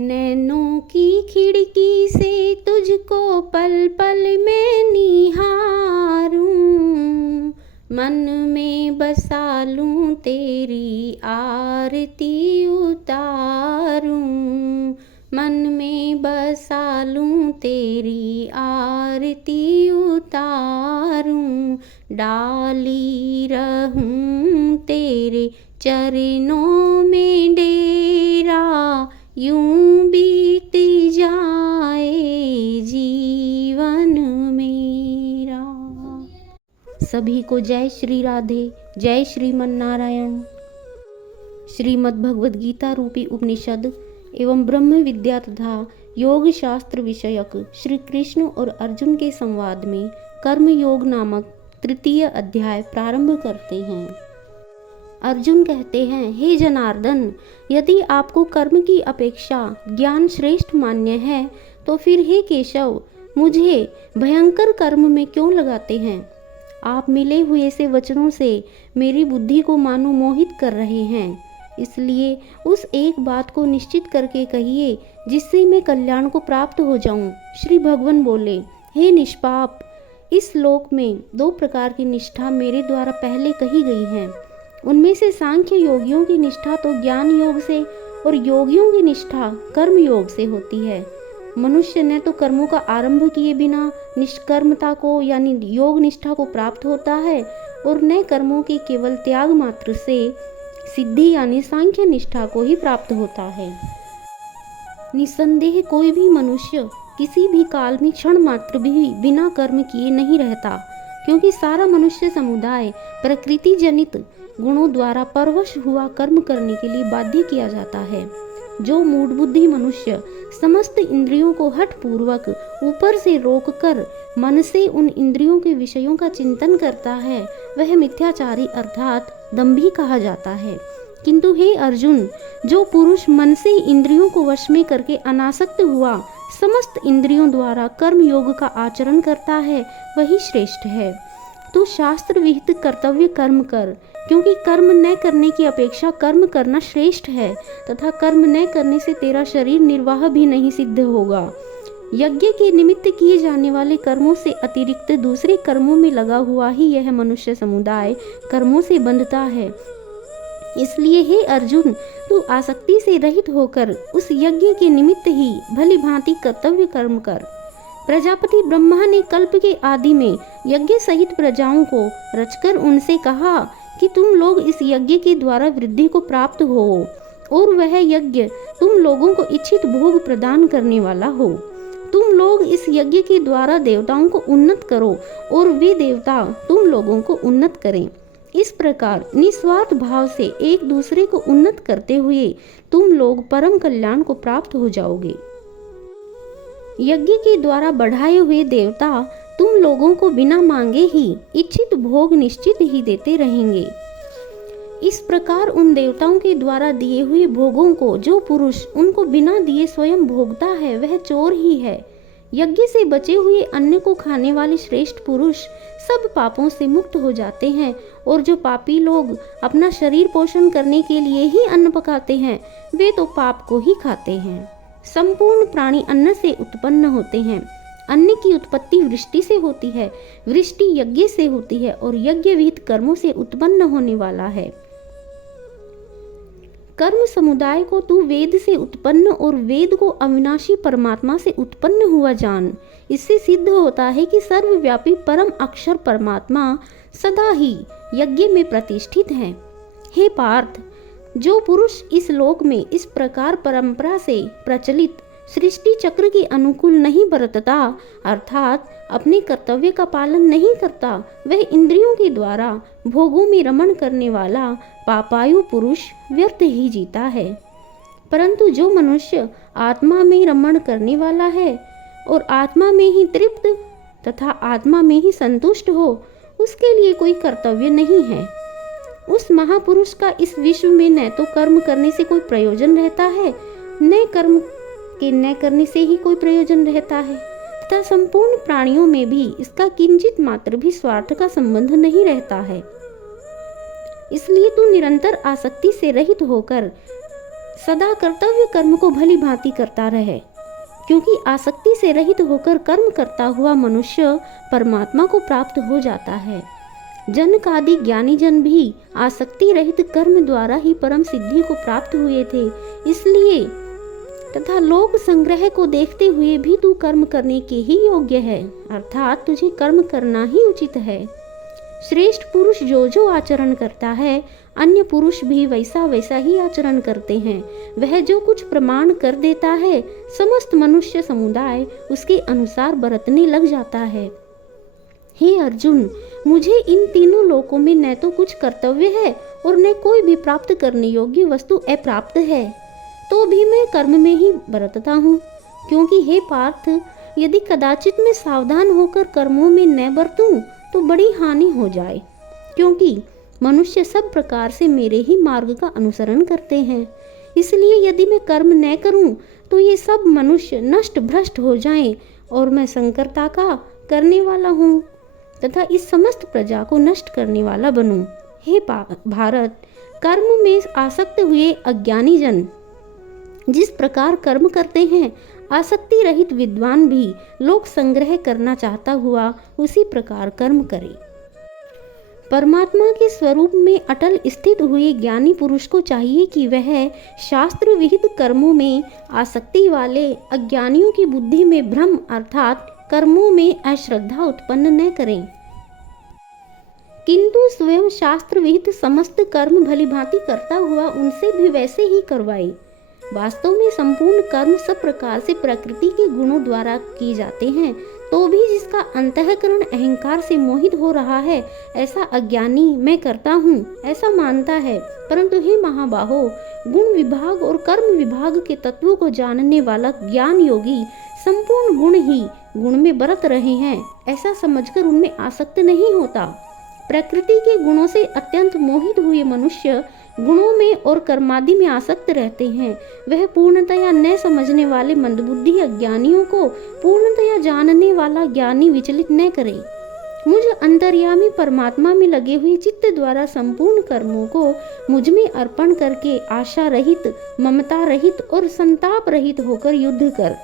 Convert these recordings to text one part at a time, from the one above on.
नैनों की खिड़की से तुझको पल पल में निहारूं, मन में बसा लूं तेरी आरती उतारूं, मन में बसा लूं तेरी आरती उतारूं, डाली रहूं तेरे चरणों में डेरा, यूं बीत जाए जीवन मेरा। सभी को जय श्री राधे, जय श्रीमन नारायण। श्रीमद् भगवद गीता रूपी उपनिषद एवं ब्रह्म विद्या तथा योग शास्त्र विषयक श्री कृष्ण और अर्जुन के संवाद में कर्म योग नामक तृतीय अध्याय प्रारंभ करते हैं। अर्जुन कहते हैं, हे जनार्दन, यदि आपको कर्म की अपेक्षा ज्ञान श्रेष्ठ मान्य है तो फिर हे केशव, मुझे भयंकर कर्म में क्यों लगाते हैं? आप मिले हुए से वचनों से मेरी बुद्धि को मानो मोहित कर रहे हैं, इसलिए उस एक बात को निश्चित करके कहिए जिससे मैं कल्याण को प्राप्त हो जाऊं। श्री भगवान बोले, हे निष्पाप, इस लोक में 2 प्रकार की निष्ठा मेरे द्वारा पहले कही गई है। उनमें से सांख्य योगियों की निष्ठा तो ज्ञान योग से और योगियों की निष्ठा कर्म योग से होती है। मनुष्य न तो कर्मों का आरंभ किए बिना निष्कर्मता को यानी योग निष्ठा को प्राप्त होता है और न कर्मों के केवल त्याग मात्र से सिद्धि यानी सांख्य निष्ठा को ही प्राप्त होता है। निसंदेह कोई भी मनुष्य किसी भी काल में क्षण मात्र भी बिना कर्म किए नहीं रहता, क्योंकि सारा मनुष्य समुदाय प्रकृति जनित गुणों द्वारा परवश हुआ कर्म करने के लिए बाध्य किया जाता है। जो मूढ़ बुद्धि मनुष्य समस्त इंद्रियों को हठ पूर्वक ऊपर से रोककर मन से उन इंद्रियों के विषयों का चिंतन करता है, वह मिथ्याचारी अर्थात दंभी कहा जाता है। किंतु हे अर्जुन, जो पुरुष मन से इंद्रियों को वश में करके अनासक्त हुआ समस्त इंद्रियों द्वारा कर्म योग का आचरण करता है, वही श्रेष्ठ है। तू शास्त्र विहित कर्तव्य कर्म कर, क्योंकि कर्म न करने की अपेक्षा कर्म करना श्रेष्ठ है तथा कर्म न करने से तेरा शरीर निर्वाह भी नहीं सिद्ध होगा। यज्ञ के निमित्त किए जाने वाले कर्मों से अतिरिक्त दूसरे कर्मों में लगा हुआ ही यह मनुष्य समुदाय कर्मों से बंधता है। इसलिए हे अर्जुन, तू आसक्ति से रहित होकर उस यज्ञ के निमित्त ही भली भांति कर्तव्य कर्म कर। प्रजापति ब्रह्मा ने कल्प के आदि में यज्ञ सहित प्रजाओं को रचकर उनसे कहा कि तुम लोग इस यज्ञ के द्वारा वृद्धि को प्राप्त हो और वह यज्ञ तुम लोगों को इच्छित भोग प्रदान करने वाला हो। तुम लोग इस यज्ञ के द्वारा देवताओं को उन्नत करो और वे देवता तुम लोगों को उन्नत करें। इस प्रकार निस्वार्थ भाव से एक दूसरे को उन्नत करते हुए तुम लोग परम कल्याण को प्राप्त हो जाओगे। यज्ञ के द्वारा बढ़ाए हुए देवता तुम लोगों को बिना मांगे ही इच्छित भोग निश्चित ही देते रहेंगे। इस प्रकार उन देवताओं के द्वारा दिए हुए भोगों को जो पुरुष उनको बिना दिए स्वयं भोगता है, वह चोर ही है। यज्ञ से बचे हुए अन्न को खाने वाले श्रेष्ठ पुरुष सब पापों से मुक्त हो जाते हैं, और जो पापी लोग अपना शरीर पोषण करने के लिए ही अन्न पकाते हैं, वे तो पाप को ही खाते हैं। संपूर्ण प्राणी अन्न से उत्पन्न होते हैं। अन्न की उत्पत्ति वृष्टि से होती है, वृष्टि यज्ञ से होती है और यज्ञ विहित कर्मों से उत्पन्न होने वाला है। कर्म समुदाय को तू वेद से उत्पन्न और वेद को अविनाशी परमात्मा से उत्पन्न हुआ जान। इससे सिद्ध होता है कि सर्वव्यापी परम अक्षर परमात्मा सदा ही यज्ञ में प्रतिष्ठित है। हे पार्थ, जो पुरुष इस लोक में इस प्रकार परंपरा से प्रचलित सृष्टि चक्र के अनुकूल नहीं बरतता, अर्थात अपने कर्तव्य का पालन नहीं करता, वह इंद्रियों के द्वारा भोगों में रमण करने वाला पापायु पुरुष व्यर्थ ही जीता है। परंतु जो मनुष्य आत्मा में रमण करने वाला है और आत्मा में ही तृप्त तथा आत्मा में ही संतुष्ट हो, उसके लिए कोई कर्तव्य नहीं है। उस महापुरुष का इस विश्व में न तो कर्म करने से कोई प्रयोजन रहता है, न कर्म के न करने से ही कोई प्रयोजन रहता है, तथा संपूर्ण प्राणियों में भी इसका किंचित मात्र भी स्वार्थ का संबंध नहीं रहता है। इसलिए तू निरंतर आसक्ति से रहित होकर सदा कर्तव्य कर्म को भली भांति करता रहे, क्योंकि आसक्ति से रहित होकर कर्म करता हुआ मनुष्य परमात्मा को प्राप्त हो जाता है। जनकादि ज्ञानी जन भी आसक्ति रहित कर्म द्वारा ही परम सिद्धि को प्राप्त हुए थे। इसलिए तथा लोक संग्रह को देखते हुए भी तू कर्म करने के ही योग्य है, अर्थात तुझे कर्म करना ही उचित है। श्रेष्ठ पुरुष जो जो आचरण करता है, अन्य पुरुष भी वैसा वैसा ही आचरण करते हैं। वह जो कुछ प्रमाण कर देता है, समस्त मनुष्य समुदाय उसके अनुसार बरतने लग जाता है। हे अर्जुन, मुझे इन तीनों लोकों में न तो कुछ कर्तव्य है और न कोई भी प्राप्त करने योग्य वस्तु अप्राप्त है, तो भी मैं कर्म में ही बरतता हूँ। क्योंकि हे पार्थ, यदि कदाचित मैं सावधान होकर कर्मों में न बरतूं तो बड़ी हानि हो जाए, क्योंकि मनुष्य सब प्रकार से मेरे ही मार्ग का अनुसरण करते हैं। इसलिए यदि मैं कर्म न करूं तो ये सब मनुष्य नष्ट भ्रष्ट हो जाएं और मैं संकरता का करने वाला हूँ तथा इस समस्त प्रजा को नष्ट करने वाला बनूं। हे भारत, कर्म में आसक्त हुए अज्ञानी जन जिस प्रकार कर्म करते हैं, आसक्ति रहित विद्वान भी लोक संग्रह करना चाहता हुआ उसी प्रकार कर्म करे। परमात्मा के स्वरूप में अटल स्थित हुए ज्ञानी पुरुष को चाहिए कि वह शास्त्र विहित कर्मों में आसक्ति वाले अज्ञानियों की बुद्धि में भ्रम अर्थात कर्मों में अश्रद्धा उत्पन्न न करें, किंतु स्वयं शास्त्र विहित समस्त कर्म भली भांति करता हुआ उनसे भी वैसे ही करवाए। वास्तव में संपूर्ण कर्म सब प्रकार से प्रकृति के गुणों द्वारा किए जाते हैं, तो भी जिसका अंतःकरण अहंकार से मोहित हो रहा है, ऐसा अज्ञानी मैं करता हूँ ऐसा मानता है। परंतु हे महाबाहो, गुण विभाग और कर्म विभाग के तत्वों को जानने वाला ज्ञान योगी संपूर्ण गुण ही गुण में बरत रहे हैं, ऐसा समझकर उनमें आसक्त नहीं होता। प्रकृति के गुणों से अत्यंत मोहित हुए मनुष्य गुणों में और कर्मादि में आसक्त रहते हैं। वह पूर्णतया न समझने वाले मंदबुद्धि अज्ञानियों को पूर्णतया जानने वाला ज्ञानी विचलित न करे। मुझ अंतर्यामी परमात्मा में लगे हुए चित्त द्वारा संपूर्ण कर्मों को मुझ में अर्पण करके आशा रहित, ममता रहित और संताप रहित होकर युद्ध कर।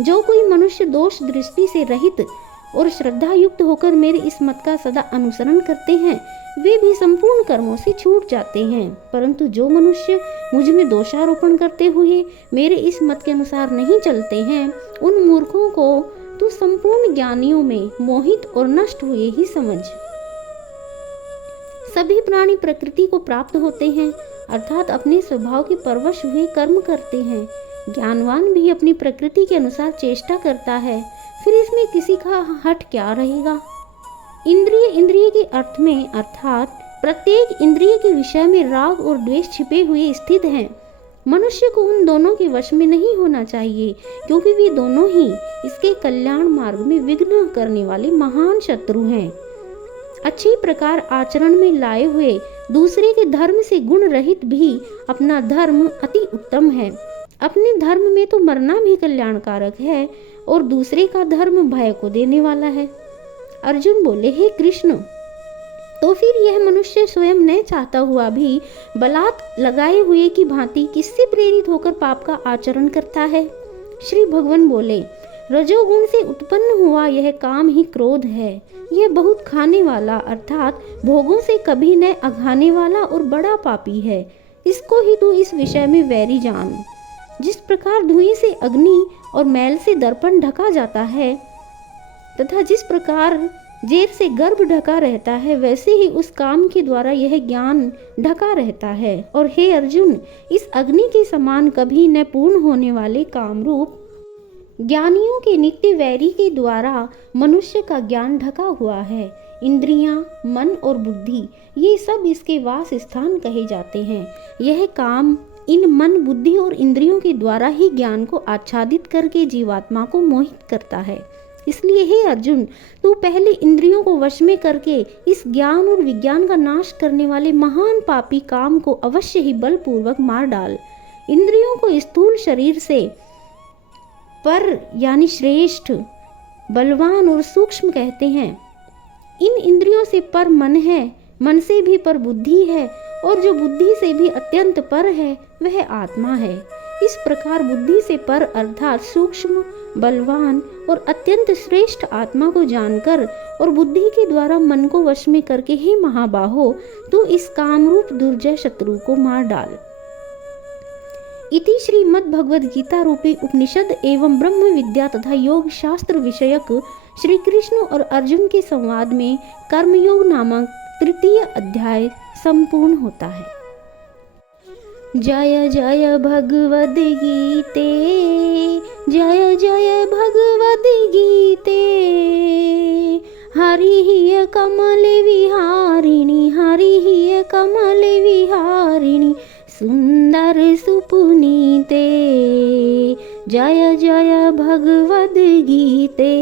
जो कोई मनुष्य दोष दृष्टि से रहित और श्रद्धा युक्त होकर मेरे इस मत का सदा अनुसरण करते हैं, वे भी संपूर्ण कर्मों से छूट जाते हैं। परंतु जो मनुष्य मुझ में दोषारोपण करते हुए मेरे इस मत के अनुसार नहीं चलते हैं, उन मूर्खों को तू संपूर्ण ज्ञानियों में मोहित और नष्ट हुए ही समझ। सभी प्राणी प्रकृति को प्राप्त होते हैं, अर्थात अपने स्वभाव के परवश हुए कर्म करते हैं। ज्ञानवान भी अपनी प्रकृति के अनुसार चेष्टा करता है, फिर इसमें किसी का हट क्या रहेगा। इंद्रिय के अर्थ में अर्थात प्रत्येक इंद्रिय के विषय में राग और द्वेष छिपे हुए स्थित हैं। मनुष्य को उन दोनों के वश में नहीं होना चाहिए, क्योंकि वे दोनों ही इसके कल्याण मार्ग में विघ्न करने वाले महान शत्रु हैं। अच्छी प्रकार आचरण में लाए हुए दूसरे के धर्म से गुण रहित भी अपना धर्म अति उत्तम है। अपने धर्म में तो मरना भी कल्याणकारक है और दूसरे का धर्म भय को देने वाला है। अर्जुन बोले, हे कृष्ण, तो फिर यह मनुष्य स्वयं न चाहता हुआ भी बलात् लगाए हुए की भांति किससे प्रेरित होकर पाप का आचरण करता है। श्री भगवान बोले, रजोगुण से उत्पन्न हुआ यह काम ही क्रोध है। यह बहुत खाने वाला अर्थात भोगों से कभी न अघाने वाला और बड़ा पापी है। इसको ही तू इस विषय में वैरी जान। जिस प्रकार धुएं से अग्नि और मैल से दर्पण ढका जाता है तथा जिस प्रकार जेर से गर्भ ढका रहता है, वैसे ही उस काम के द्वारा यह ज्ञान ढका रहता है। और हे अर्जुन, इस अग्नि के समान कभी न पूर्ण होने वाले कामरूप ज्ञानियों के नित्य वैरी के द्वारा मनुष्य का ज्ञान ढका हुआ है। इंद्रियां, मन और बुद्धि ये सब इसके वास स्थान कहे जाते हैं। यह काम इन मन, बुद्धि और इंद्रियों के द्वारा ही ज्ञान को आच्छादित करके जीवात्मा को मोहित करता है। इसलिए हे अर्जुन, तू पहले इंद्रियों को वश में करके इस ज्ञान और विज्ञान का नाश करने वाले महान पापी काम को अवश्य ही बलपूर्वक मार डाल। इंद्रियों को स्थूल शरीर से पर यानी श्रेष्ठ, बलवान और सूक्ष्म कहते हैं। इन इंद्रियों से पर मन है, मन से भी पर बुद्धि है और जो बुद्धि से भी अत्यंत पर है वह आत्मा है। इस प्रकार बुद्धि से पर अर्थात सूक्ष्म, बलवान और अत्यंत श्रेष्ठ आत्मा को जानकर और बुद्धि के द्वारा मन को वश में करके, हे महाबाहो, तू इस कामरूप दुर्जय शत्रु को मार डाल। इति श्रीमद् भगवद गीता रूपी उपनिषद एवं ब्रह्म विद्या तथा योग शास्त्र विषयक श्री कृष्ण और अर्जुन के संवाद में कर्मयोग नामक तृतीय अध्याय संपूर्ण होता है। जय जय भगवद गीते, जय जय भगवद गीते, हरि ही कमल विहारिणी, हरि ही कमल विहारिणी, सुंदर सुपुनीते। जय जय भगवद गीते,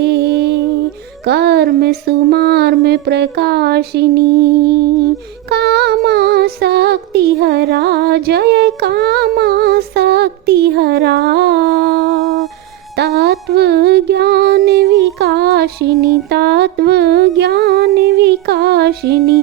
कर्म सुमार्म प्रकाशिनी, कामा शक्ति हरा, जय कामा शक्ति हरा, तत्व ज्ञान विकासिनी, तत्व ज्ञान विकासिनी।